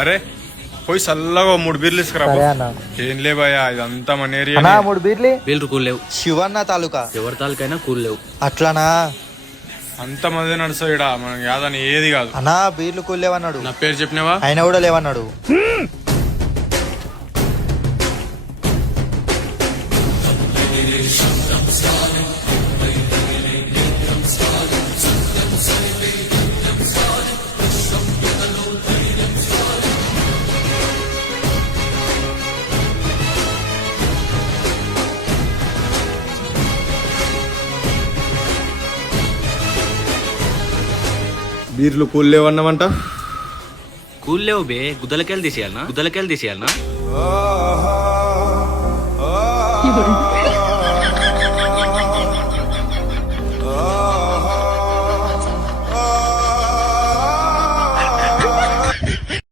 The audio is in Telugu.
అరే పోయి చల్లగా 3 బీర్లు తీసుకురా సరే అన్న. ఏం లేవయ్యా ఇదంతా మన ఏరియా అన్నా 3 బీర్లు. వీళ్ళు కూల్ లేవు. శివన్న తాలూకా. ఎవరి తాలకైనా కూల్ లేవు. అట్లానా అంత మంది నడుస్తాయి ఈడ మనం యాదని ఏది కాదు. అన్నా బీర్లు కూలేవన్నాడు. నా పేరు చెప్పినావా? ఆయన కూడా లేవన్నాడు. బీర్లు కూల్ లేవన్నామంట. కూల్ లేవు బే. గుద్దలకెళ్ళి తీసేయాలనా?